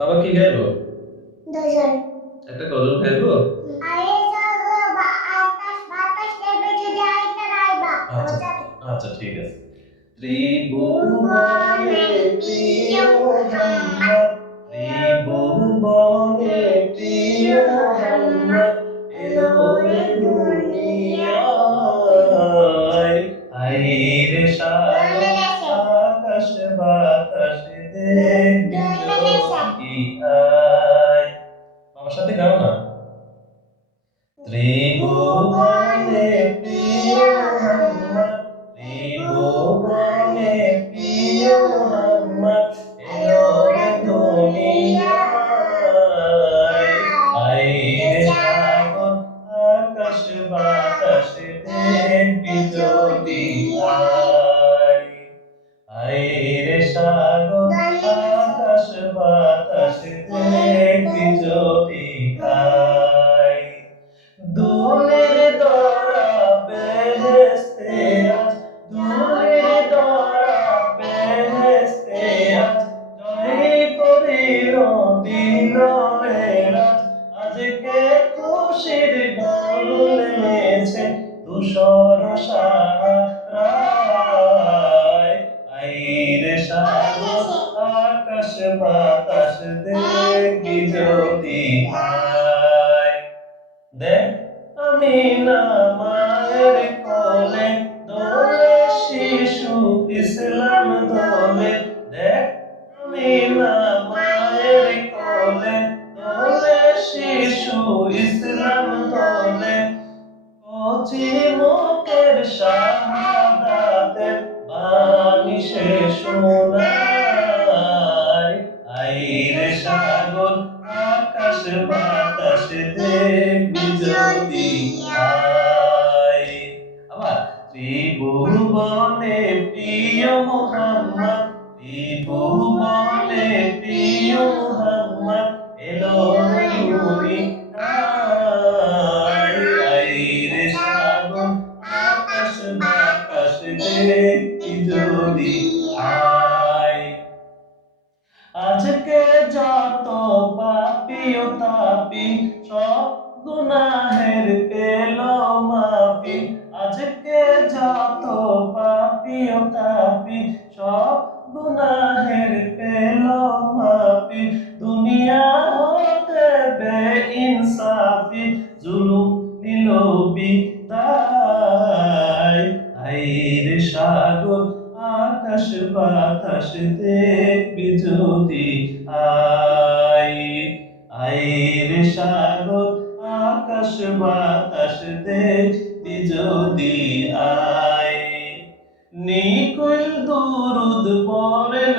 বাবা কি খাইবো? দুজন। একটা গজল খাইবো? আরে চলো আকাশ বাতাস নেবে যদি আইতা রাইবা আচ্ছা যাবে। আচ্ছা ঠিক আছে। ত্রিভুবনে প্রিয় মোহাম্মদ, ত্রিভুবনে প্রিয় মোহাম্মদ এলো রে দুনিয়ায়। আইরে সাগর আকাশ বাতাস দেখবি যদি আয়। আমার সাথে গাও না। ত্রিভুবনে প্রিয় মোহাম্মদ, ত্রিভুবনে প্রিয় মোহাম্মদ এলো রে দুনিয়ায়। আইরে সাগর আকাশ বাতাস দেখবি যদি আয়। আইরে সাগর আকাশ বাতাস দেখবি যদি আয়। দুলের দরা বেহেশতে আজ, দুলের দরা বেহেশতে আজ জয় করিল দিল রে রাজ। আজকে খুশির ঢল নেমেছে ধূসর সাহারায়। আইরে সাগর আকাশ বাতাস দেখবি যদি আয়। দেখ আমি না মায়ের কোলে দোলে শিশু ইসলাম দোলে। দেখ আমি না মায়ের কোলে দোলে শিশু ইসলাম দোলে। কচি মুখের শাহাদাতের বাণী সে শোনায়। আইরে সাগর আকাশ বাতাস দেখবি যদি আয়। আবার ত্রিভুবনে প্রিয় মোহাম্মদ, ত্রিভুবনে প্রিয় মোহাম্মদ এলো রে দুনিয়ায়। আইরে সাগর আকাশ বাতাস দেখবি যদি আয়। আজকে যত পাপী ও তাপী সব গুনাহের পেল মাফি। আজকে যত পাপী ও তাপী সব গুনাহের পেল মাফি। দুনিয়া হতে বেইনসাফি জুলুম নিল বিদায়। আইরে সাগর আকাশ বাতাস দেখবি যদি আয়। আইরে সাগর আকাশ বাতাস দেখবি যদি আয়। নিকুল দুরুদ পড়ল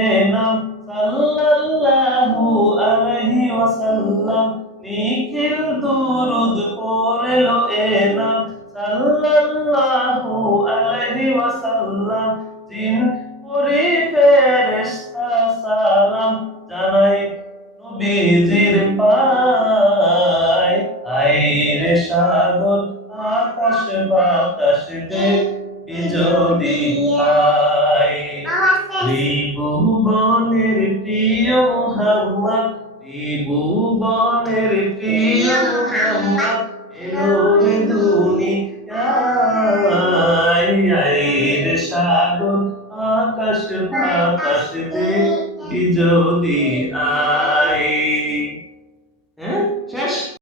এ নাম সাল্লাল্লাহু আলাইহি ওয়াসাল্লাম। নিখিল দুরুদ পড়ল এ নাম সাল্লাল্লাহু আলাইহি ওয়াসাল্লাম। জিন পরি ফেরেশতা সালাম জানাই নবীজির পায়। আইরে সাগর আকাশ বাতাস দেখবি যদি আয়। ত্রিভুবনের প্রিয় মোহাম্মদ, ত্রিভুবনের প্রিয় মোহাম্মদ এলো রে দুনিয়ায়। আইরে সাগর আকাশ বাতাস দেখবি যদি আয়।